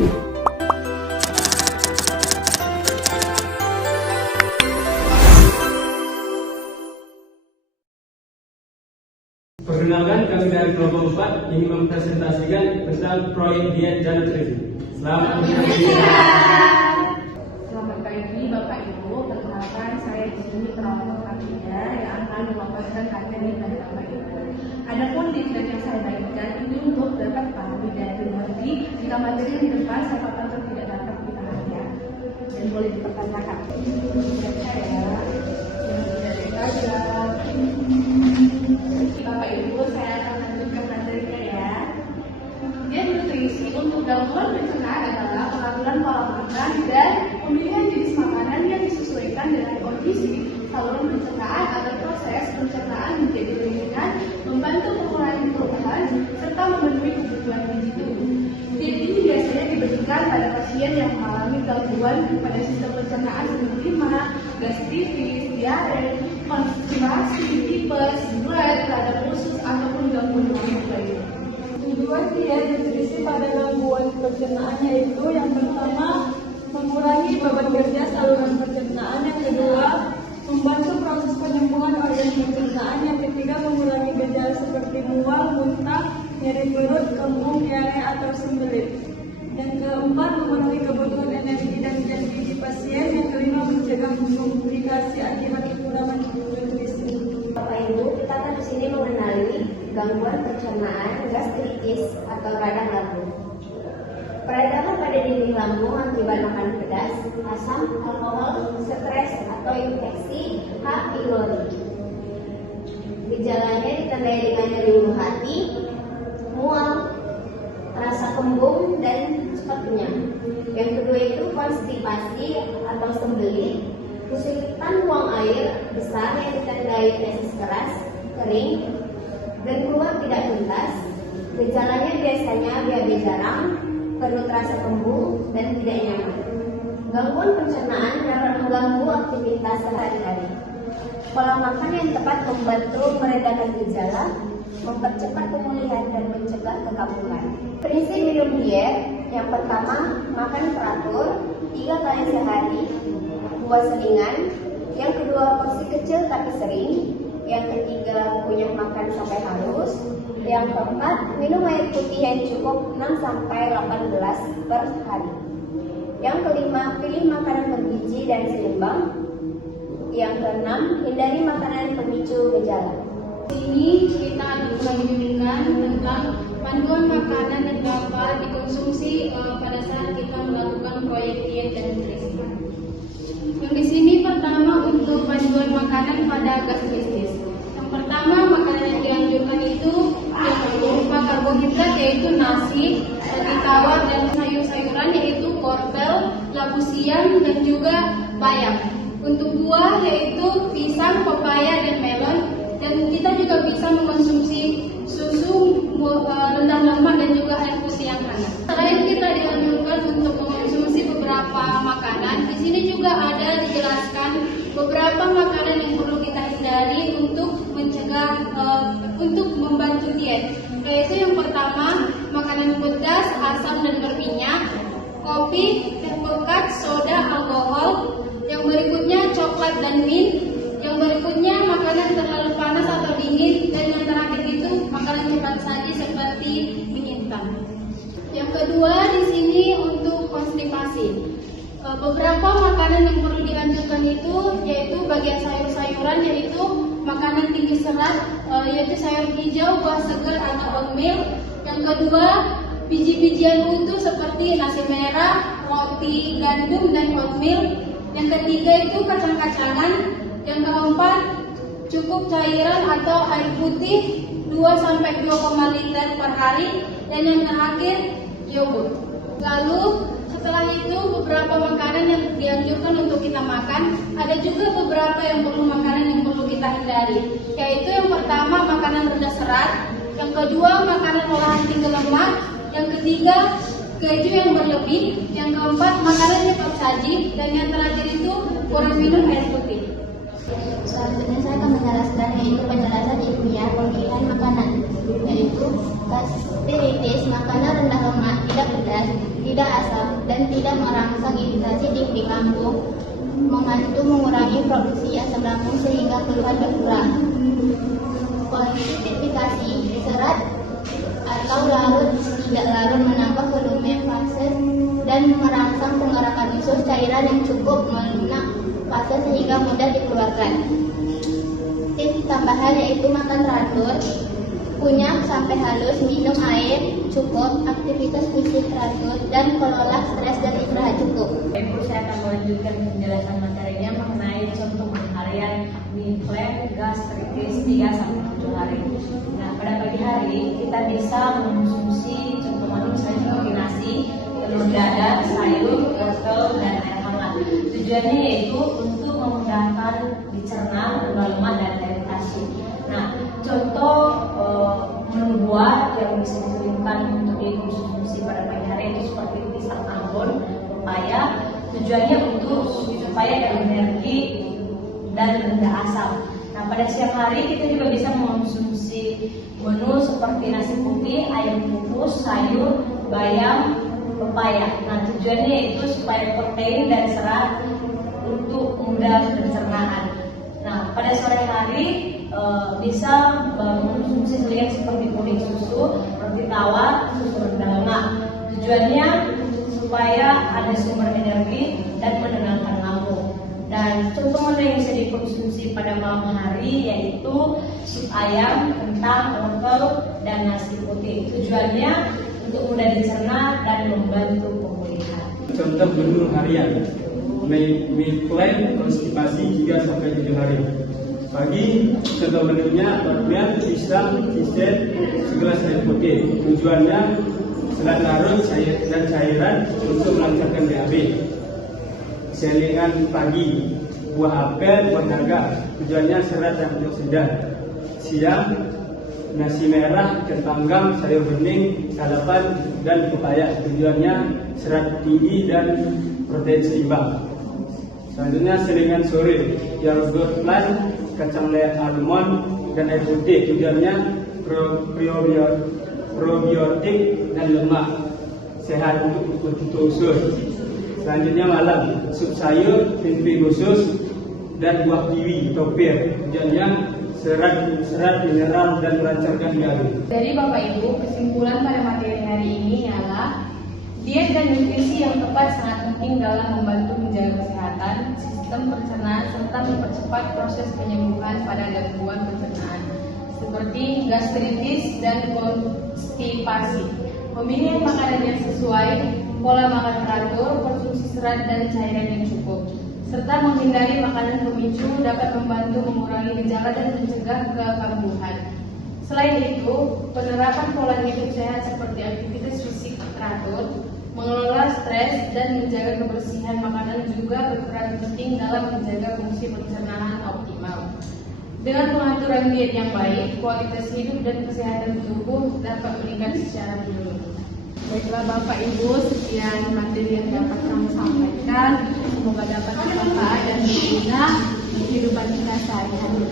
Perkenalkan, kami dari kelompok 4 ingin mempresentasikan tentang proyek diet dan nutrisi. Selamat menyaksikan. Selamat pagi Bapak Ibu, perkenalkan saya di sini kelompok Abida yang akan memaparkan materi dari Bapak Ibu. Adapun leaflet yang saya bagikan ini untuk dapat pahami dan mengerti jika materi yang di depan saya paparkan tidak dapat dipahami ya, dan boleh dipertanyakan. Saya yang tidak saja. Bapak Ibu, saya akan lanjutkan materinya ya. Diet nutrisi untuk gangguan pencernaan adalah pengaturan pola makan dan pemilihan jenis makanan yang disesuaikan dengan kondisi saluran pencernaan agar proses pencernaan menjadi lebih ringan, membantu mengurangi perubahan, serta memenuhi kebutuhan gizi tubuh. Diet ini biasanya diberikan pada pasien yang mengalami gangguan pada sistem pencernaan seperti mah, gastritis, diare, konstipasi, tipes, berat, radang usus, ataupun gangguan hormon lainnya. Tujuan diet nutrisi pada gangguan pencernaan yaitu yang pertama, mengurangi beban kerja saluran pencernaan, yang kedua, membantu proses penyembuhan organ pencernaan, yang ketiga, mengurangi gejala seperti mual, muntah, nyeri perut, kembung, diare atau sembelit. Yang keempat, memenuhi kebutuhan energi dan zat gizi pasien. Yang kelima, mencegah komplikasi akibat kekurangan nutrisi. Bapak Ibu, kita akan di sini mengenali gangguan pencernaan gastritis atau radang lambung. Peradangan pada dinding lambung akibat makan pedas, asam, alkohol, stres atau infeksi H. pylori. Gejalanya ditandai dengan nyeri ulu hati, mual, rasa kembung dan cepat kenyang. Yang kedua itu konstipasi atau sembelit, kesulitan buang air besar yang ditandai feses keras, kering, dan keluar tidak tuntas. Gejalanya biasanya BAB jarang, perut rasa kembung, dan tidak nyaman. Gangguan pencernaan dapat mengganggu aktivitas sehari-hari. Pola makan yang tepat membantu meredakan gejala, mempercepat pemulihan dan mencegah kekambuhan. Prinsip minum diet, yang pertama makan teratur 3 kali sehari, buah selingan. Yang kedua porsi kecil tapi sering. Yang ketiga kunyah makan sampai halus. Yang keempat minum air putih yang cukup 6-8 gelas per hari. Yang kelima pilih makanan bergizi dan seimbang. Yang keenam hindari makanan pemicu gejala. Ini kita menunjukkan tentang panduan makanan yang dapat dikonsumsi pada saat kita melakukan proyek diet dan nutrisi. Yang di sini pertama untuk panduan makanan pada gastritis. Yang pertama makanan yang dianjurkan itu yang berupa karbohidrat yaitu nasi, roti tawar dan sayur-sayuran yaitu wortel, labu siam dan juga bayam. Untuk buah yaitu pisang, pepaya dan melon. Dan kita juga bisa mengkonsumsi susu rendah lemak dan juga air putih yang hangat. Selain kita dianjurkan untuk mengkonsumsi beberapa makanan, di sini juga ada dijelaskan beberapa makanan yang perlu kita hindari untuk mencegah untuk membantu diet. Yaitu yang pertama makanan pedas, asam dan berminyak, kopi, teh pekat, soda, alkohol. Yang berikutnya coklat dan mint. Yang berikutnya makanan terlalu panas atau dingin, dan yang terakhir itu makanan cepat saji seperti mie instan. Yang kedua di sini untuk konstipasi. Beberapa makanan yang perlu dianjurkan itu yaitu bagian sayur-sayuran, yaitu makanan tinggi serat, yaitu sayur hijau, buah segar atau oatmeal. Yang kedua biji-bijian utuh seperti nasi merah, roti, gandum dan oatmeal. Yang ketiga itu kacang-kacangan. Yang keempat, cukup cairan atau air putih 2-2,5 liter per hari. Dan yang terakhir, yogurt. Lalu setelah itu beberapa makanan yang dianjurkan untuk kita makan. Ada juga beberapa makanan yang perlu kita hindari. Yaitu yang pertama makanan rendah serat. Yang kedua makanan olahan tinggi lemak. Yang ketiga keju yang berlebih. Yang keempat makanan cepat saji. Dan yang terakhir itu kurang minum air putih. Selanjutnya saya akan menjelaskan yaitu penjelasan ilmiah pemilihan makanan, yaitu gastritis makanan rendah lemak, tidak pedas, tidak mencegah asap dan tidak merangsang iritasi di lambung, membantu mengurangi produksi asam lambung sehingga keluhan berkurang. Konstitusi serat atau larut tidak larut menambah volume fase dan merangsang penggerakan usus cairan yang cukup melunak fase sehingga mudah dikeluarkan. Tips tambahan yaitu makan teratur, kunyah sampai halus, minum air cukup, aktivitas fisik teratur, dan kelola stres dan istirahat cukup. Ibu, saya akan melanjutkan penjelasan materinya mengenai contoh harian mie-plan gastritis 3-7 hari. Nah, pada pagi hari kita bisa mengonsumsi contoh menu seperti nasi, telur dadar, sayur, wortel, dan air hangat. Tujuannya yaitu untuk memudahkan dicerna lemak dan iritasi. Nah, contoh menu buah yang bisa diperlukan untuk dikonsumsi pada pagi hari itu seperti pisang ambon, pepaya. Tujuannya untuk supaya ada energi dan rendah asam. Nah, pada siang hari kita juga bisa mengonsumsi menu seperti nasi putih, ayam kukus, sayur, bayam, pepaya. Nah, tujuannya itu supaya protein dan serat untuk mudah pencernaan. Nah, pada sore hari bisa mengonsumsi selingan seperti puding susu, roti tawar, susu rendah lemak. Tujuannya supaya ada sumber energi dan menenangkan lambung. Dan contoh menu yang bisa dikonsumsi pada malam hari yaitu sup ayam, kentang, wortel, dan nasi putih. Tujuannya untuk mudah dicerna dan membantu pemulihan. Contoh menu harian, mie plan konstipasi 3-7 hari. Pagi, contoh menunya oatmeal, pisang, sisir, segelas air putih. Tujuannya serat larut dan cairan untuk melancarkan BAB. Selingan pagi, buah apel, buah naga. Tujuannya serat dan antioksidan. Siang, nasi merah, kentang gam, sayur bening, lalapan, dan pepaya. Tujuannya serat tinggi dan protein seimbang. Selanjutnya selingan sore, yogurt plan, kacang lele almond, dan air putih. Tujuannya probiotik dan lemak sehat untuk usus. Selanjutnya malam, sup sayur, tempe khusus, dan buah kiwi atau pir. Tujuannya serat mineral dan melancarkan BAB. Dari Bapak Ibu, kesimpulan pada materi hari ini ialah diet dan nutrisi yang tepat sangat penting dalam membantu menjaga kesehatan, sistem pencernaan, serta mempercepat proses penyembuhan pada gangguan pencernaan seperti gastritis dan konstipasi. Pemilihan makanan yang sesuai, pola makan teratur, konsumsi serat dan cairan yang cukup, serta menghindari makanan pemicu dapat membantu mengurangi gejala dan mencegah kekambuhan. Selain itu, penerapan pola hidup sehat seperti aktivitas fisik teratur, mengelola stres, dan menjaga kebersihan makanan juga berperan penting dalam menjaga fungsi pencernaan optimal. Dengan pengaturan diet yang baik, kualitas hidup dan kesehatan tubuh dapat meningkat secara menyeluruh. Baiklah Bapak Ibu, sekian materi yang dapat kami sampaikan. Semoga dapat bermanfaat dan berguna kehidupan kita sehari-hari.